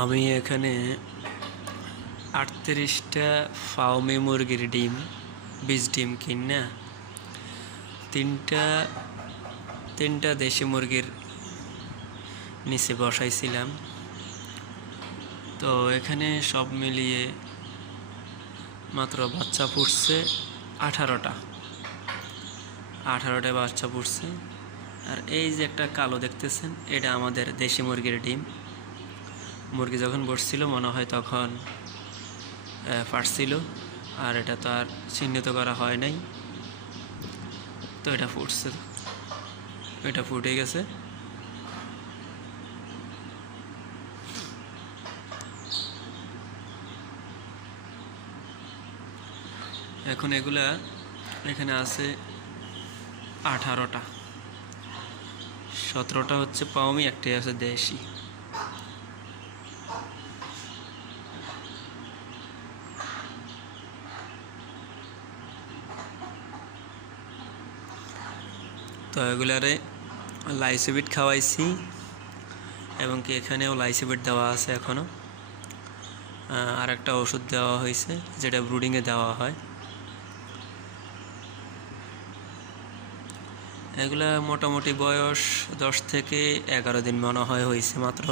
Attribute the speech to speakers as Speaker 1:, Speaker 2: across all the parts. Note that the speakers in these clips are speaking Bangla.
Speaker 1: আমি এখানে আটত্রিশটা ফাউমি মুরগির ডিম, বীজ ডিম কিনা তিনটা তিনটা দেশি মুরগির নিচে বসাইছিলাম। তো এখানে সব মিলিয়ে মাত্র বাচ্চা ফুটছে আঠারোটা। আঠারোটা বাচ্চা ফুটছে আর এই যে একটা কালো দেখতেছেন, এটা আমাদের দেশি মুরগির ডিম। মুরগি যখন বসছিল, মনে হয় তখন ফাটছিল। আর এটা তো আর চিহ্নিত করা হয় নাই। তো এটা ফুটছে। এটা ফুটে গেছে। এখন এগুলা এখানে আছে আঠারোটা। সতেরোটা হচ্ছে পাওমি, একটাই আছে দেশি। তো এগুলারে লাইসিবিট খাওয়াইছি এবং কি এখানেও লাইসিবিট দেওয়া আছে এখনও আর একটা ওষুধ দেওয়া হয়েছে, যেটা ব্রুডিংয়ে দেওয়া হয়। এগুলা মোটামুটি বয়স দশ থেকে এগারো দিন মনে হয় হয়েছে মাত্র।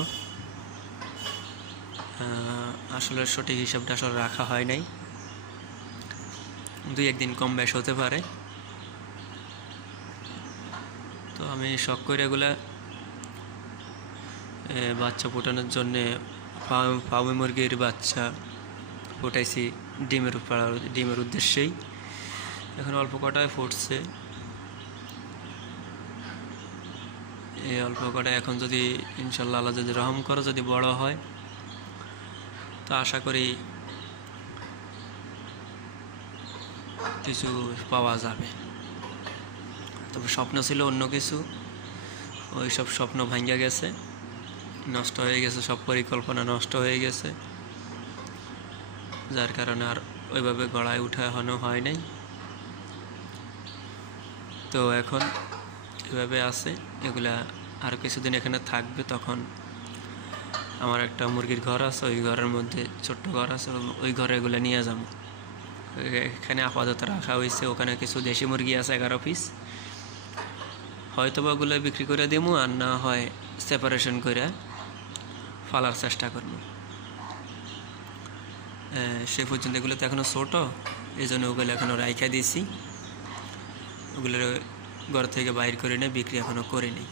Speaker 1: আসলে সঠিক হিসাবটা আসলে রাখা হয় নাই। দুই একদিন কম বেশ হতে পারে। তো আমি শখ করে এগুলা বাচ্চা ফোটানোর জন্যে। ফাউমি মুরগির বাচ্চা ফুটাইছি ডিমের পাড়ার ডিমের উদ্দেশ্যেই। এখন অল্প কটায় ফুটছে। এই অল্প কটা এখন যদি ইনশাল্লাহ আল্লাহ যদি রহম করে, যদি বড় হয়, তো আশা করি কিছু পাওয়া যাবে। তবে স্বপ্ন ছিল অন্য কিছু। ওই সব স্বপ্ন ভাঙ্গা গেছে। নষ্ট হয়ে গেছে, সব পরিকল্পনা নষ্ট হয়ে গেছে। যার কারণে আর ওইভাবে গড়ায় উঠানো হয় নাই। তো এখন এভাবে আছে। এগুলা আর কিছুদিন এখানে থাকবে, তখন আমার একটা মুরগির ঘর আছে, ওই ঘরের মধ্যে ছোট্ট ঘর আছে ওই ঘরে এগুলো নিয়ে যাব। এখানে আপাতত রাখা হয়েছে। ওখানে কিছু দেশি মুরগি আছে, এগারো পিস হয়তো বা ওগুলো বিক্রি করে দিব আর না হয় সেপারেশন করে ফালার চেষ্টা করব সে পর্যন্ত এগুলো তো এখনও ছোটো এই জন্য ওগুলো এখনও রাইখা দিয়েছি। ওগুলো ঘর থেকে বাইর করে নিয়ে বিক্রি এখনও করিনি।